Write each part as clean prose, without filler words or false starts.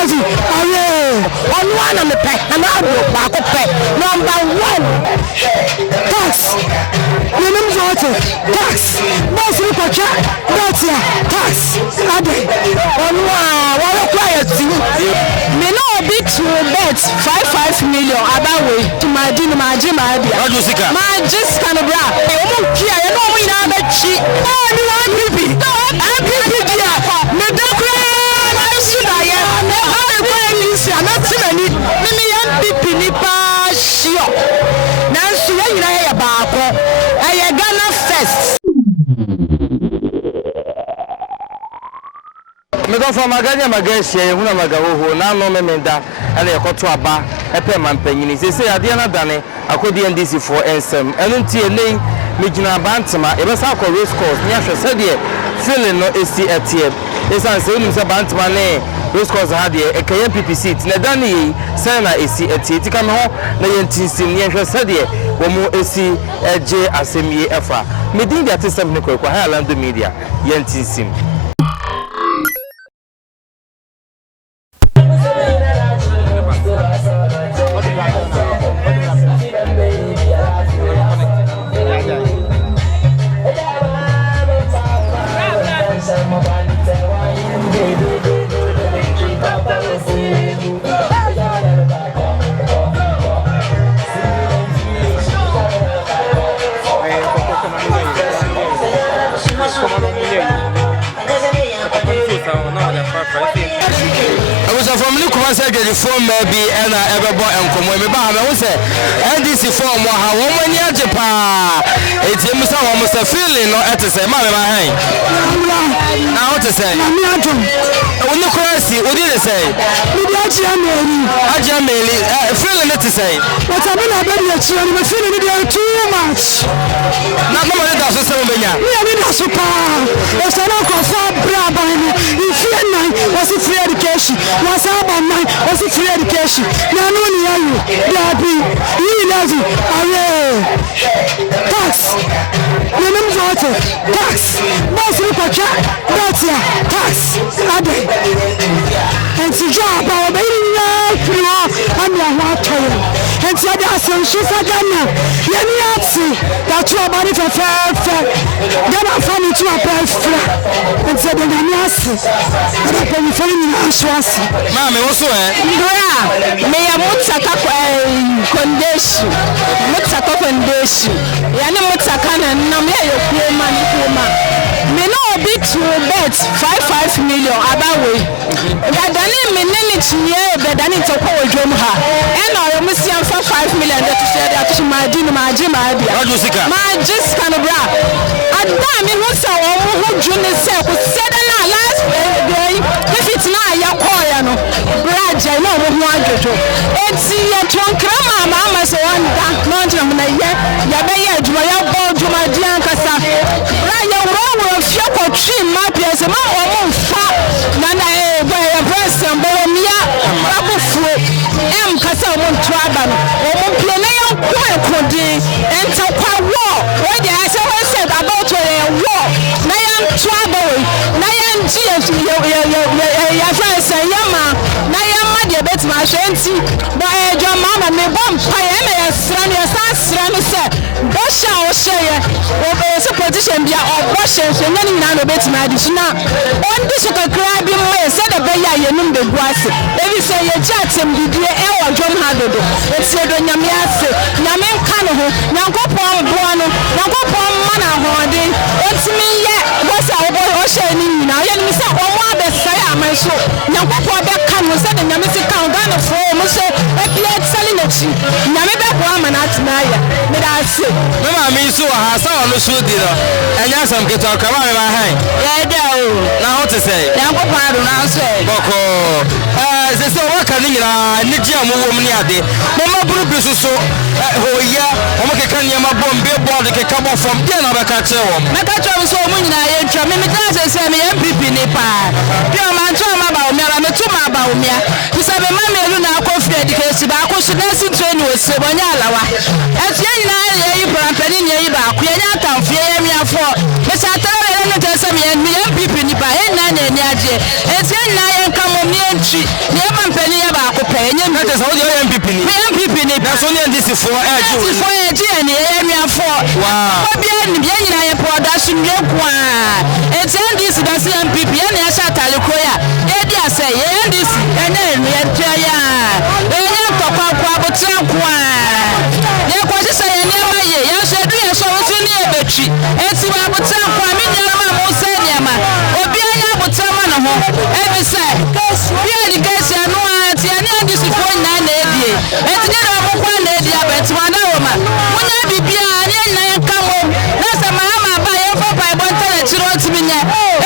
love you. On one on the pet, and I will back up pet. Number one, tax. Minimum water, tax. Boss, look at that. That's ya, tax. On one, what a quiet thing. Me no big to bet 5 million about way to my dinner, my gym, my just kind of bra. I don't care, I know we know that she. Oh, you want baby? No, I'm baby, dear. Me don't cry, I should I am. I'm not too many. Me young people nipa shio. Now she ain't here about. I Ghana first. Me go from Maganya Magashi, you know Magaho, now no memenda, and a cotuaba, a payment penny. They say Adiana Dane, I could be NDC for NSM. And until name, Mijina Bantama, it was our race course, Nyasha said, feeling no AC at here. It's answering Bantama, race course had here, a KMPP seat, Nadani, Sana AC at here, to come home, Nayantin, Nyasha said, one more AC at J Assembly Efa. Medin the artist of Nico, Alandu Media, Yantin Sim. The form may be and ever bought and come with me. I say, and this is form how one year Japan. It's almost a feeling not to say, Mamma, now to say, when you cross it, what did it say? I feeling it to say, what's a bit of a feeling too much. Not nobody does the same thing. We are in a super. There's a lot of if you was it free education, was about mine, was it free education? Now, no, you love you, tax, minimum water, tax, boss, look at that, that's ya, tax, and to job, our baby, I'm your water, and so that's some shit for Ghana. That's your body for fair, then I found it to a perfect, and said, and I'm following Ashwasi. Mammy, what's that? May I Mutsaka condition? Mutsaka condition. Yana Mutsakana, Namia, Puma. Me no big to bet 5 million about way. That done me minutes near the Danny to call Jomha. And I must see for 5 million that said that to my dinner, my gym, my just kind of bra. I damn it was so who Junior said, said last day. If it's not your coin, Brad, I know who I get to. It's your trunk, Mamma, so one dark mountain, Yabaya, Joya, Juma, Diancasa. Raya, roll of Shoko tree, my place, a man fat, Nana, a person, Bolomia, Rabu Foot, M. Casa, one traban, or Planeo, enter war. What I said about a war. Nayan trouble, Nayan GF, your friends say, Yama, Nayan Madia, that's my shanty, but your mamma may bump, I am a son, your son, said, Bosha or Share, or a position, or Bosha, and then none of it's medicine. One dish of a crab in way, said a bay, you know the grass. Maybe say your Jackson, did you ever John Haddle? It's said when Yamias, Yaman Canoho, Yanko Buono, Yanko Mana Hording, it's me yet, what's our boy Ocean now? Yan Missa, or what the Saya, my soul. Yanko Cano said, and Yamisi Kangana for Musa, a plate selling it. Yamida woman at Naya, but I say, Mamma, me so I saw on the shoot dinner, and yes, I'm getting come on my hand. Yeah, now what to say? Yanko Pardon, I'll say, Boko. They say, what can you Nidia Mumiade? Mamma Bruce, so, oh, yeah, I'm a bomb, billboard, they can come off from dinner. Makacho so many I MPP Nipa. Your man told me about me, I'm a 2 months aba umia bisa be ma me lu na akofri education ba akoso nursing training we se bonya alawa etia nyina ye yi brampani ne yi ba ko ye nya tamfie ye miafo be sa tare le no tese me MPP ni ba e na na ni aje etia nyina ye nkamo mi entri ne brampani ye ba ko pe enye mi tese wo ye MPP ni na so ne ndisi fo eje ni ye miafo wa bia ni bia nyina ye production mi kwa etia ndisi da se MPP ye na sha tale ko ya e dia se ye ndisi ene ye tia ya enye tokwa kwa botra kwa ye kwa se ye ne ma ye ya se du ye so wo ti ni ebetwi eti wa botra kwa mi nya ma mo se ne ma obi anya botra ma no ho e bi se bia ni gesi anu ati ene ndisi fo na na edie eti ne na mo kwa na edie abeti ma na wo ma mo nya bibia ne na ye ka mo na se ma ma ba ye fo pa bo ntele chiro ti mi nya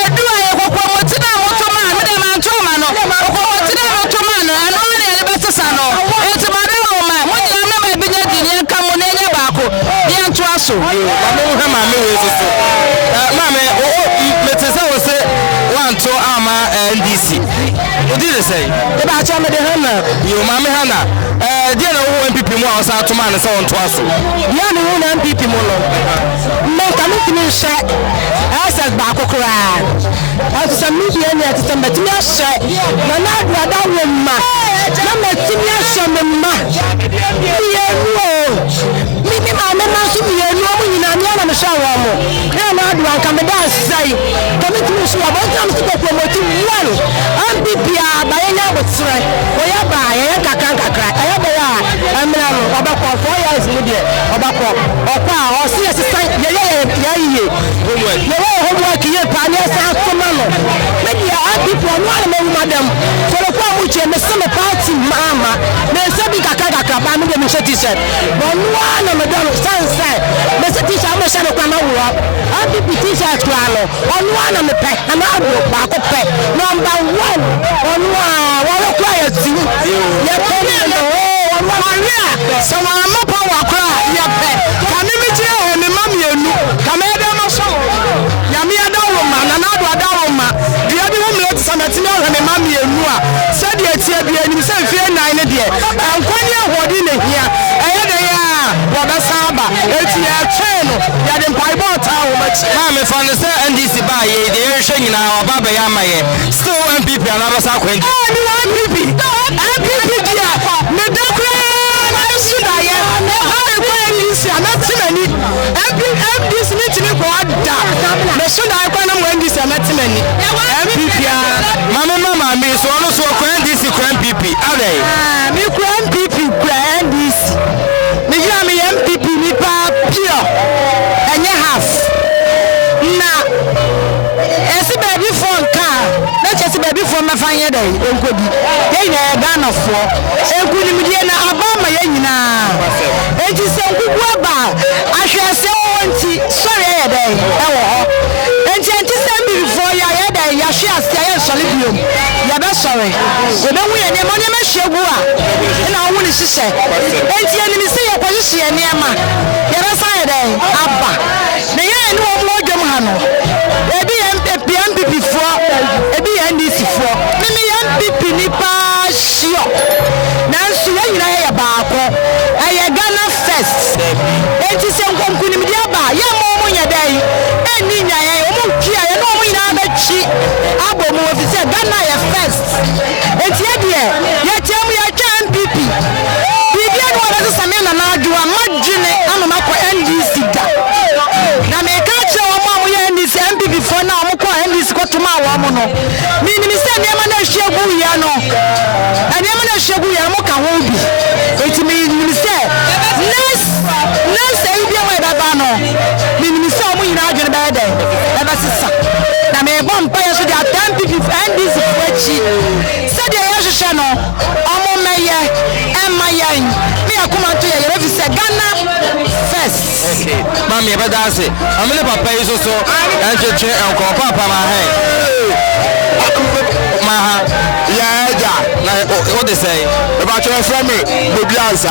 edu aye kokko mo ti na mo to ma me de ma to ma no kokko mo ti na mo to ma no anu ne le betesa no eti ma na wo ma mo nya me ba bi nya di ne ka mo na nya ba ko ye nto aso ma me ho ma me we so ma me o metesa wo se wanto ama NDC odi le sei e ba cha me de hana yo ma me hana die na wo MPP mu a sa to ma ne se wonto aso dia ne wo na MPP mu no me ka me timi hye asa ba kokora asa sa media ne asa me timi hye na na ada wo ma na me timi hye me ma ye wo mi ma me ma so ye no mu nyina ne na me hye wo mo na adu an ka me da sai ka me timi so abo tam so ko promote one MPP a ba ye nya botre o ya ba ye kakra ya ba ya amra no obako 4 years ni de obako okwa o si assistant ye homework ye pa ne sa so ma no me dia MPP no ala me madam so lo kwa mu che me se me party mama me se bi kakra ba me de me t-shirt bo no ana me don sansa me se t-shirt mo sha no kwa na wo MPP t-shirt kwa no onu ana me pe na ma do ba ko pe number 1 onu wa kwa ye ti ye pe no Maria so wa ma pa wa kwa ye pe ka me mi je o me ma mienu ka me de ma so ya mi ada wo ma na na do ada wo ma dia bi wo me ti samati na o me ma mienu a se de tie bi ani se fie nan ne de ankwani ahodi ne hia eye de ya wo ba saba eti ya cheno ya de pai bo ta wo ma chi ma me fa ne se NDC ba ye de ye hwe nyina oba ba ya ma ye still MPP ana ba sa kwen ni MPP dia me da MPP meeting ko ada me so da kwa na MPP meeting MPP mama me so no so ko NDC ko MPP ade me ko MPP ko NDC me ya me MPP ni pa pio enye half na esi baby phone car na chesi baby phone ma fanye dai enkodi ye na Ghana fo enkudi mi die na abama ye nyina enti se nkuku aba ahwese wonti sorry ye dai ewo ho enti se mbiri fo ya ye dai ya hwe ase ya sole biom ya be sorry we be hu ye ne mo ne ma hwegu a na wo ni hihye enti ani mi se ye ko hihye ne ma ye be sa ye dai aba na ye ni wo mo dwom ha no ebi MPP fo ebi NDC fo mimi MPP ni pa sure na nsu ye nyina ye ba ko aye Ghana first enti se nkonkuni mi dia ba ye mo nya dai eni nya ye o mo twa ye no mo nyina ba chi abo mo fi se Ghana ye first enti ye die ye tiam ye twa MPP bibi anu wa se same na na adwa madwene ama makọ NDC da na me ka che o mo ye NDC MPP fo na o mo ko NDC ko tuma wa mo no mi ni se ne ma na hwegu ya no ene ma na hwegu ya mo ka ho bi eti mi ni se next ebi wa baba no mi ni se o mo nyina adwene ba de e ba sisa na me bom pa yeso dia MPP NDC fwachi se de ya hwehwe no o mo meye e ma yan mi akoma to ye refi se Ghana first okay mami e ba da se amele papa yeso so ancheche enko papa ma he ma ha ya ja na what they say? About your family, Mobianza.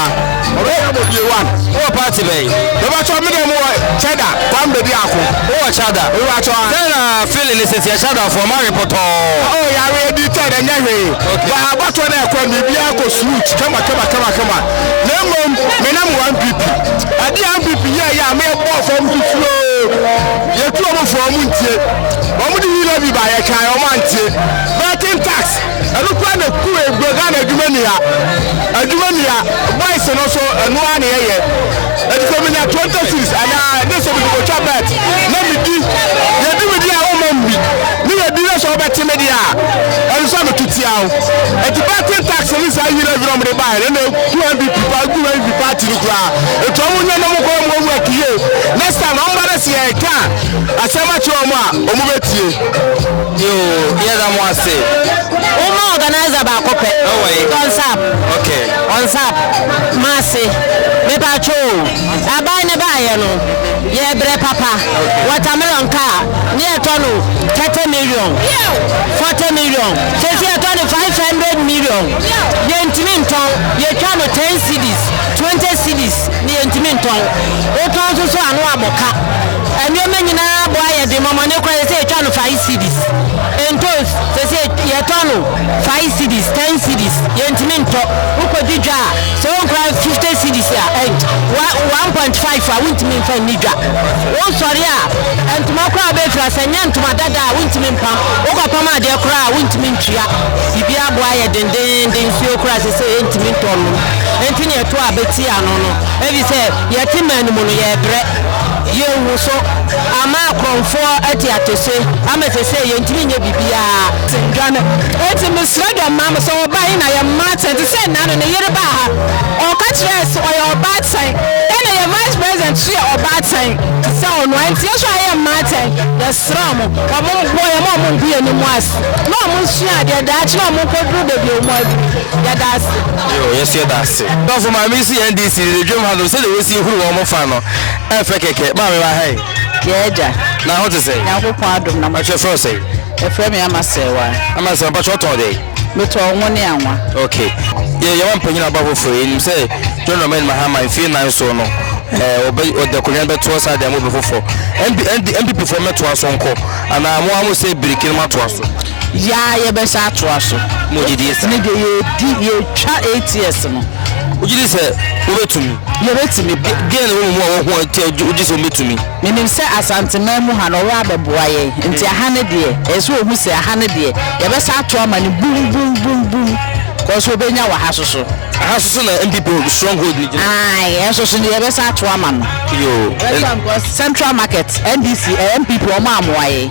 One. What party bay? About your medium cheddar, one baby apple. Oh, cheddar. Then feeling is a cheddar for my report. Oh, yeah, ready to tell and okay. But about when I come, maybe I go switch. Come on. No, men, one people. I didn't be yeah, I may have from the flow. You're too much for a month. What would you love me by a kind of month? But in tax, I look at the poor Ghana Dumania, boys and also a one here. It's coming at 20 cities, and this will go to bed. Let me do the woman. You are doing so better media. And some to Tiao. And the party tax is how you live on the buy. And the party to cry. It's all no more work here. Next time, I'm going to see a car. I say much more. You hear them want to say. Organizer back up. Oh, wait. Okay. On sap. Massy. Mepacho. I buy the buyer. Yeah, bre papa. Watermelon car. Near Tonu. 30 million. 40 million. Says here 500 million. The intiminton. You're trying to 10 cities. 20 cities. The intiminton. What also so I know about. And you're making a boy at the moment. You're trying to 5 cities. And those, they say, you're trying 5 cities, 10 cities. You're intiminton. Who could you draw? So 50 cities here. And 1.5 I went to me for Niga. Oh, sorry. And to my crowd, and to my dad, I went to me. Okapama, dear crowd, went to me. If you are boy, then so crash, say, intiminton. Anthony, to a Betty, I don't know. Every say, you're Timon, you're bread. You so I'm out for at to say, I'm to say, you're intimate, Ghana. It's a mislead of Mamma, so buying I am matter to say none in a year about or catch rest or your bad sign. And I am vice president, she or bad sign. So, when yes, I am matter, the strum, a more boy, a mom will be any worse. No, Monsieur, that's no more good of your mother. That's yes, that's it. But for my Missy and this, the dream had to say, we see who are more fun. Hey. Yeah, now what to say? Now, who part of number first say? A friend, I must say, I must have about your day. But one year. Okay. Yeah, you want to about for him. Say, John Roman Mahama, feel nice or no. Obey the Korean to us, I demo before. And MP for me to us on call. And I want to say, breaking my trust. Yeah, you best at trust. Moody, you chat 8 years. Would you say, over to me? You're right to me. Again, who tell you this will be to me. Meaning, say, as Antimemo and a rabbi boy, into a 100 year, as well, we say 100 year. You best at trauma and boom. Because we've been our house so. A house soon and people stronghold. Aye, so you best at trauma. Central Market, NDC, and people, Mam, why?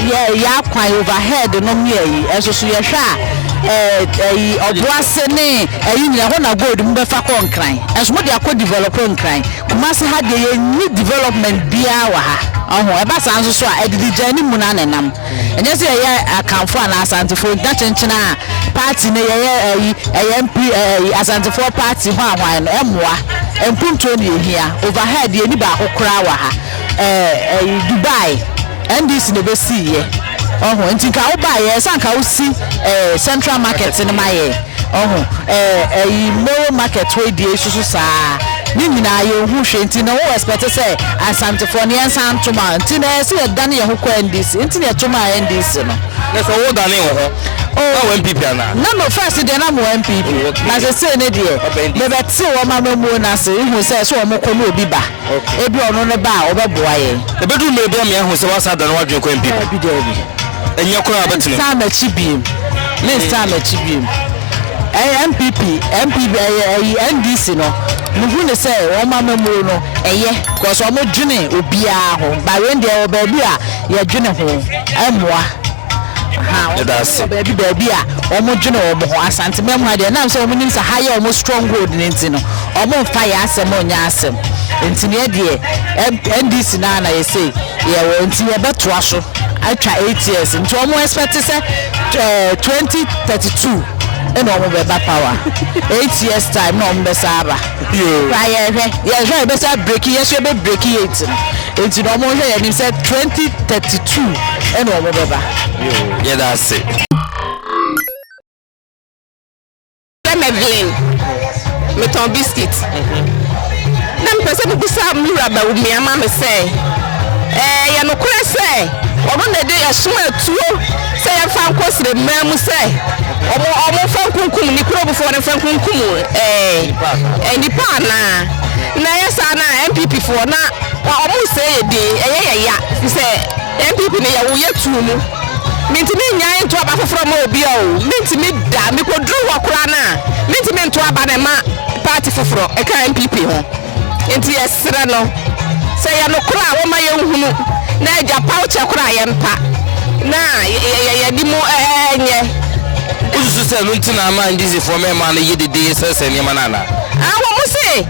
Yeah, quite overhead, no me, as so you're shy. Obuasene ayi na hona gold mbefa kon kran enso de akọ develop kran kumase ha de new development bia wa ha eba sanso so a edidi jani mu na nenam enye se ye akanfo na asantifo da chenchena party ne ye MP asantifo party ho ahwan no emwa empunto ne ehia overhead ye ni ba akokra wa ha Dubai NDC ne be see ye nti ka wo ba ye san ka wo si Central Market in my more market wey dey susu saa ni nyina ye hu hwe nti na wo expect say asantefonia san tuma nti na se ye dan ye ho kwa NDC nti na tuma NDC no na so wo dan ho oh MPP ana no first dey na mo MPP na se ne dey me beti wo ma mamu na se hu say so mo ko no obi ba ebi ono ne ba obeboa ye ebedu me bi am ye hu say wasa dan wadwen ko MPP bi dey enye ko abetini sama chibim next time chibim MPP NDC no mugu ne say wo mama mu no eye because o mo dwene obia ho ba when dey ba bi a ye dwene ho emwa that's ba bi a o mo dwene o mo ho asante mem ha dey na so mo nim say higher o mo stronghold ne nti no o mo fa ya asem onya asem nti ne dey NDC na ye say ye wo nti ye beto aso atwa 8 years nti o mo expect say 2032 and no more power 8 years time no more saba yeah be say break yes we be break it nti no more here you say 2032 and no more yeah that's it. Evelyn meton biscuit na mpese bu sa mura ba umi ama me say ya no kure say omo na de ya suma tuo say ya fa nkosire mamu say omo fa kunkum ni kuro bu fo na fa kunkum nipa na yesa na MPP fo na omo say de ya say MPP ne ya wo yetu mu minti me nyan to aba foforo ma obi o minti me da me ko dru wakura na minti me to aba na ma party foforo e ka MPP ho enti esra no say ya no kura wo ma ye nhunu na eja pouch kura ye mpa na ye di mu enye usu se no ntina ma ndizi fo me ma na ye dede sese ne ma na na wo mo se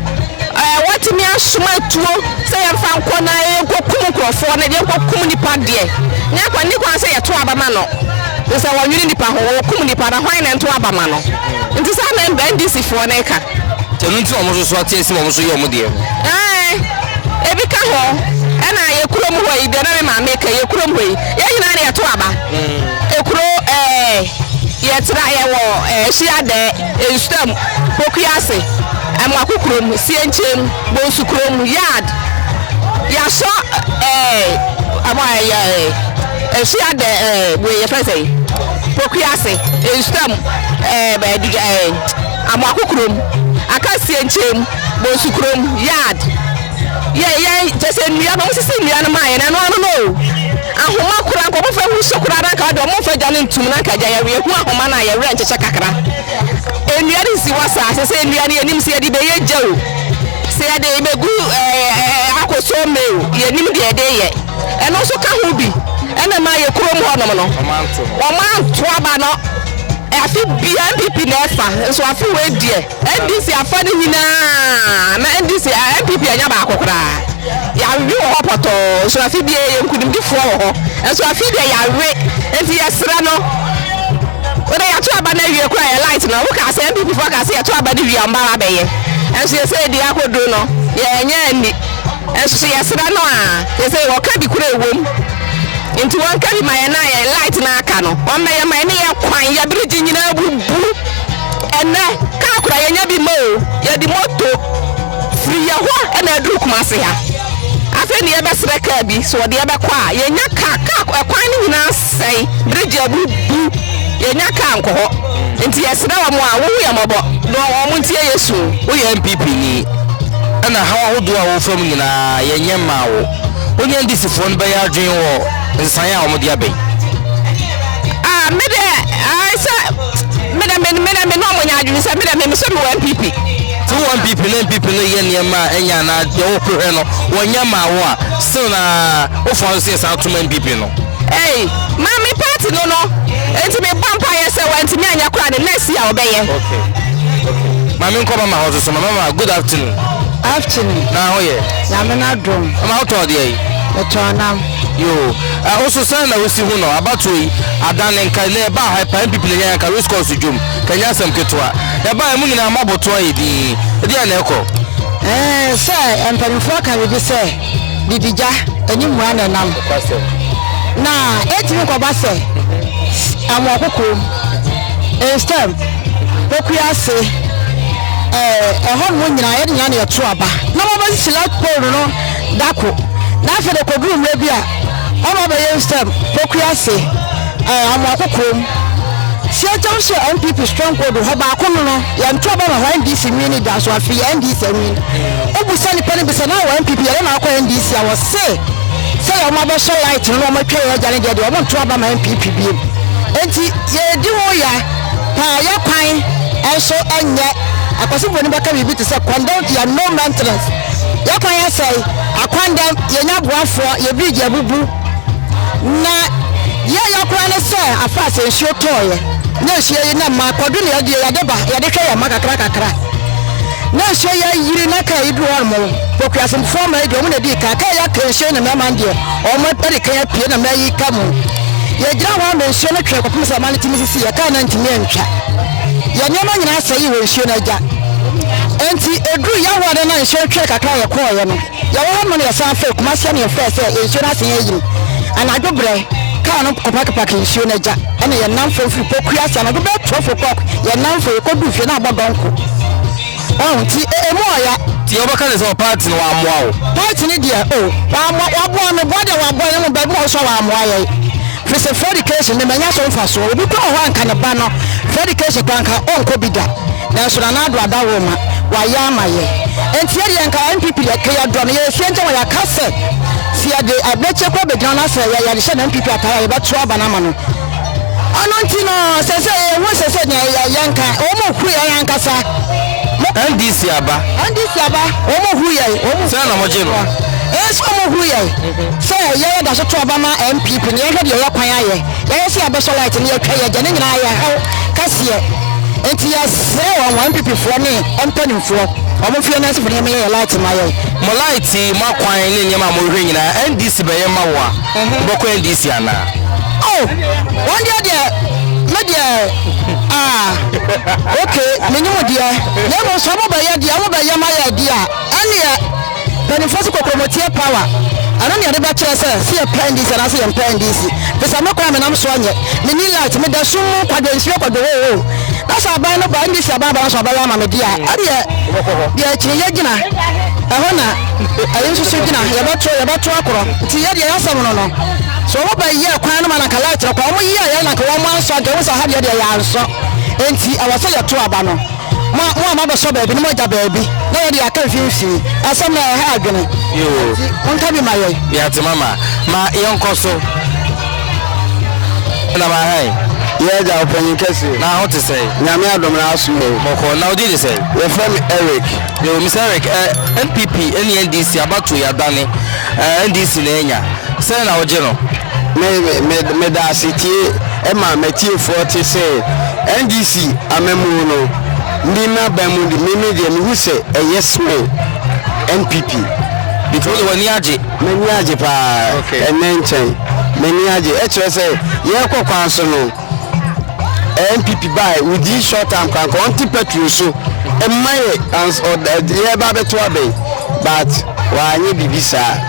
what me asuma tuo say ya fa nko na e ko kum krofo na de ko kum nipa de nya kwa ni kwa say ya to abama no say wonwini nipa ho kum nipa na hwan na to abama no nti sa na NDC fo na eka tenu nti omo so ati esi omo so ye omo de ebi ka ho na ye kurom ho yi de na me ma meka ye kurom ho yi ye nyina na ye to aba ekuro ye tra ye wo hia de enstam pokuase amwa kukurom sienchem bonsukurom yard ya so amwa hia de we ye fese pokuase enstam amwa kukurom aka sienchem bonsukurom yard ye just nua ba sisi nua no ma ye na no ahoma kura ko fa hu sokura na ka do mo fa jane ntum na ka ja ye hu ahoma na ye re ncheche kakra enua ni si wasa se enua ni enim se ye di be ye jawo se ye de be gu akoso me ye nim de de ye eno so ka hu bi ena ma ye kuro mo no no o man to aba no afi MPP na efa so afi we die NDC afa ni hina na NDC MPP anya ba akokra ya wi ho poto so afi bie ye nkudim difo ho so afi de ya we enti yesra no oda ya to aba na wie kura ya light no wo ka se MPP fo ka se ya to aba de wie ambara be ye enso ye se di akodo no ye nya ni enso yesra no ye se wo ka bi kura ewom into one carry my light na aka no o me ye my ne ye kwan ya bridge nyina bubu ene ka kura ye nya bi mo ye di moto free ya ho ena aduru kumase ha afi ne ye be sere ka bi so de ye be kwa ye nya ka kwan ni nyina sei bridge bubu ye nya ka nko ho enti ye sere wa mo a wo ye mobo no wo mo ntie yesu wo ye MPP ni ena ha ho do a wo fam nyina ye nya ma wo onye ndisi fon be ya dwen wo nsanya omo dia be me de I say me no mo nya adwun say me so me MPP to MPP na MPP no ye niam enya na de wo hwe no wonya ma wo a still na wo fon say sa to MPP no ma me party no enti me bampa ye say wanti me anya kura de next year obeye okay ma me nko ma ho so mama good afternoon na ho ye na me na drum ma ho to de etonam yo also say na we see hu no abatoi adan nka na ba hyper MPP le yan ka risk course djum kanya sam ketwa e ba mu nyina maboto ayedi e na eko say empanifo ka we say didija enyim wa na nam na etimi ko ba say amokoko stem pokuase ho no nyina ye nya na yeto aba na mo ba sila pole no dako na fe de kodru mre bia omo be yen stem pokuase amokoko si atam so MPP strong code ho ba ko no ya nto ba na NDC mini da so afi NDC mini obusa ni pane bisa na MPP ya na akọ NDC a wo se ya mo ba so light no mo twa ya jane de o mo nto ba ma MPP bi enti ye di ho ya pa ya kwan enso enye akosifo ni baka bibi te se condemn ya no maintenance ya kwan ya say akwanda ye nya boafo ye bridge abubu na ya kwan ne se afa se nsuo toye na hye na ma kodu ne yade yadeba yade hwe ya makakra kakra na hye ya yiri na ka idu hor mo pokuasem forma e de mo na di ka ya ka hye na ma mande o mo pere ka ya pie na ma yi ka mo ye gira wa me hye na twa ko pesa ma ntimi sisi ya ka na ntimi antwa ya nyama nyina sai wo hye na ja enti edru ya wa na hye twa kakra ya ko ye no ya wa mo na ya san fe kuma se ne fe se hye na sen yi ana dobre ka car no pack nsuo na ja ene ye nam fo free pokua sia na go be 12 o'clock ye nam fo ko du fie na abodonko oh ti emu oya ti obaka le so party no amoa o party ni dia oh wa boa me boa de wa boa ye mo be mo so wa amoa ye fi se education me manya so mfa so obi ko ho anka ne ba no education kwanka onko bida na so na ado adawo ma wa ya amaye enti ye nka MPP ye ke ya do no ye sie nje wa ya kase sia de abeche kwa be gana se ya de na MPP atara ye beto abanama no anonti no se wo se ne ya nka o mo hu ya nka sa NDC aba o mo hu ya o mo se na mo je no eso mo hu ya se ya da so to abama MPP ne ye de yo kwan aye ya se abeso light ne ye twa ye gane nyina ya kase enti ya se wa MPP fo ne empanimfo omo fie na se fo ne me ye light ma ye mo light ma kwan ne nyama mo hwe nyina NDC be ye ma wo a boko NDC ana oh one day there media okay menimo dia na mo so mo ba ye dia mo ba ye ma ye dia ane benefits ko promote power ana ne de kire se ye pendis na se ye pendis pesa me kwa me nam so anye me ni light me da sum kwado nsire kwado o that's about no ba ndisi ababa so ababa ma me dia ade dia kire ye gina ehona ayenso so gina ye beto akoro ti ye dia yasam no so wo ba ye kwan no ma na kala tire kwa mo ye ya na ka wo mo anso de wo sa ha dia ya anso enti awase ye to aba no mo ma be so ba bi no mo ja ba bi na ye dia ka finfi asam na ha adwene yo won ka bi ma ye ya te mama ma yonko so na ma hai ye ja opanyin kese na ho te say nyame adom na aso moko na odi de say we from Eric yo Mr. Eric NPP NDC abatu ya dane NDC na enya say na oje no me da sitie e ma metie 40 say NDC amemu no ndi na ba mu ndi me de me hu say yes me NPP because wani aje mani aje pa enenchen mani aje e chere say ye kwakwan so no NPP by with this short term can anti petrol so e maye ans or ye ba beto abe but wa nye bibisa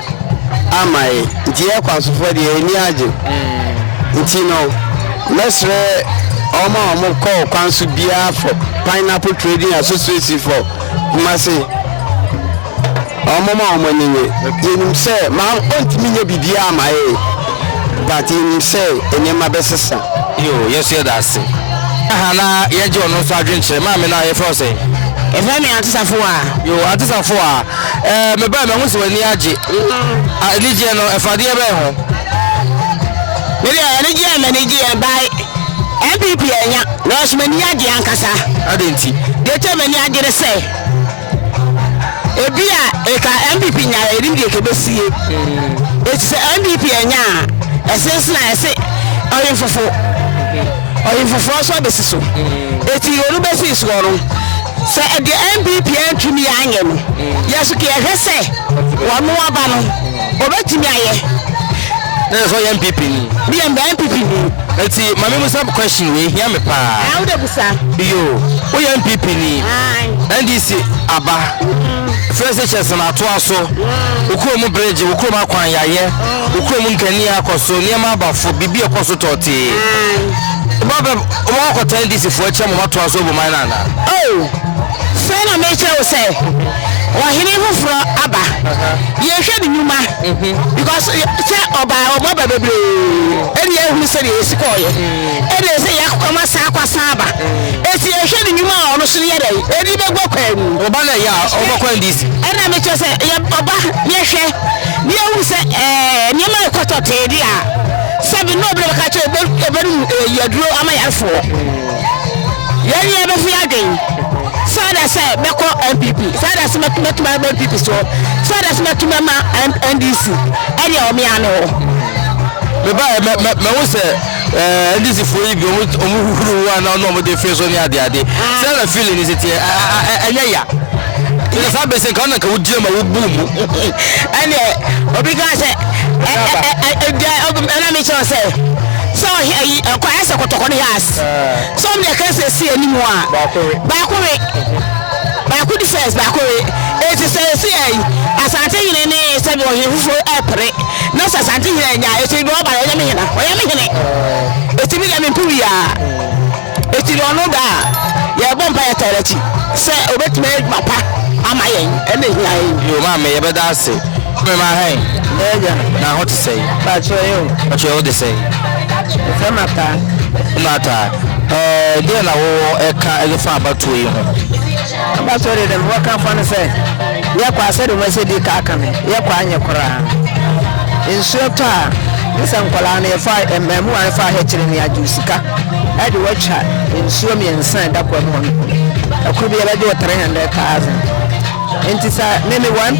amaye nti ye kwaso for de eni aje nti no mesre omo call kwanso bia for Pineapple Trading Association for kumase omo nyenye yenim se ma ontimi nye bibia amaye but yenim se enyema besesa yo yes ye that say na ye je ono so adwenche ma me na ye for say e fa me antisafo a yo antisafo a me ba me hu se wani age alije no e fa de be ho me de alije me ni je bai MPP enya no so mani age ankasa adenti de te mani age de say ebia e ka MPP nya erim de ke besie e se MPP enya essence na ese oyin fofo so be siso eti olu be siso no se e de MPP antumi anye no yesu ke hwese wonu aba no obetumi aye na so MPP ni bi MPP ni eti mame musa question we hia me pa a wo de busa yo wo MPP ni NDC aba first chance na to aso ukromu bridge ukromu akwan yaye ukromu nkani akoso niam abafo bibi akoso tote baba wo kwata NDC fo acha mo to aso bo man na oh say na me che wo say wa hini fufuro aba ye hwe ni nyuma because say oba bebre eni ehunu say esi ko ye eni say yakoma sa kwasa aba esi ye hwe ni nyuma ono so ye dai eni begbo kwanu oba na ya oba kwa NDC ena me che say ye oba ye hwe ni ehunu say nyama ekoto te dia sabi no bre ka che eberu yaduro ama yarfo ye ye be fi agen sada say beko MPP sada say metuma MPP so sada say metuma ma NDC ene o me ane o me ba me wo say NDC fo yi bi omu huru wa na no mo de face oni ade say na feeling is it enya ya ile sabe say kana ka wujie ma wo boom ene obi ga say na me cho say so kwa ese kotoko ni yas so me ka say si animu a ba ko ba ko di first ba ko e ti say asante yine ni se bo hifufu epre no asante yine nya e ti bi oba oya me hene e ti bi le me pu ya e ti no da ye bomba ya tarati se obetime papa ama yen e na hia yo ma me ye be da se me ma hen na ho to say ba cho de say se mata dia na wo e ka e fa abatu yi ho abatu de dem wo ka fa no se ye kwa se de mo se di ka aka me ye kwa anye kora nsuo to a nsa nkwala na ye fa emmemu an fa ha kire ne aju sika e de wacha nsuo mi ensan da kwa mo akuru bi ye be de 300,000 enti sa me 1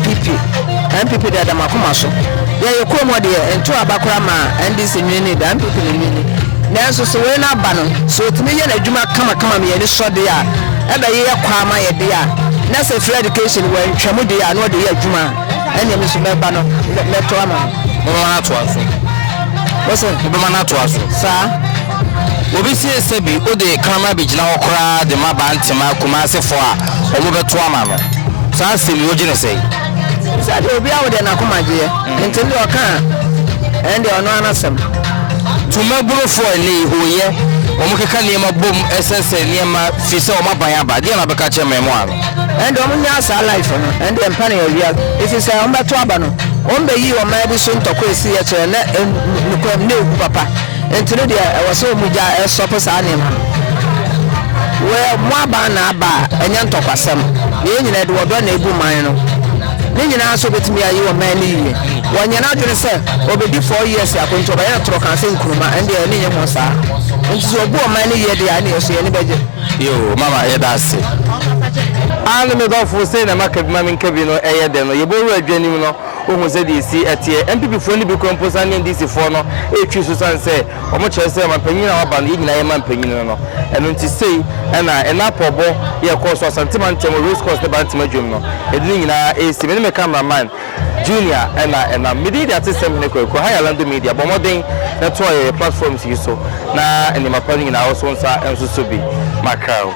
pp de adama kuma so ye ko mo de ento abakora ma ndc nwini da pp nwini nanso so we na ba no so timi ye na adwuma kama me ye ni so de a e be ye kwa ma ye de a na se free education we ntwamu de a no de ye adwuma enya me so me ba no me to ama mo na to aso wose be ma na to aso sa obi sie se bi o de kama be gina okra de ma Bantama kuma asefo a o mo be to ama no sa se mi o gine sei sa de obi a wo de na kuma je ntende o kan ende ono anasem tuma burofo ni hoye o mo keka niema bom SSS niema fi se o ma ban aba de na be ka che memo ano ende o mo nya sa life no ende empane ya wia ifi se o mbeto aba no o mbe yi o ma bi so ntoko esi ya che na nukwam na egu papa entire de e wo so mu ja e sopo sa niema we mo aba na aba enya ntokwasem ye nyina de wo do na ebu man no ni nyina so betimi ayi wo man ni yiye wonya na adwene se obedi 4 years akonto ba ya tro kan se nkuruma ende ni nye ho sa nti so obu o man ni yiye de ya na so ye ni beje yo mama ye da se anu me do fu se na makabima min kabi no eye de no ye boru adwanim no ohun se de si etie MPP fo ni bi komposa ni ndc fo no etwi so san se o mo chere se mampanyin na waba no ye nyina ye mampanyin no eno nti sei ena pobo ye ko so santima ntem race course ne Bantama dwom no edini nyina esi me cameraman junior ena midi de atisem ne ko Alandu Media bo modern na to platforms yi so na eni mapani nyina also nsa enso so bi makao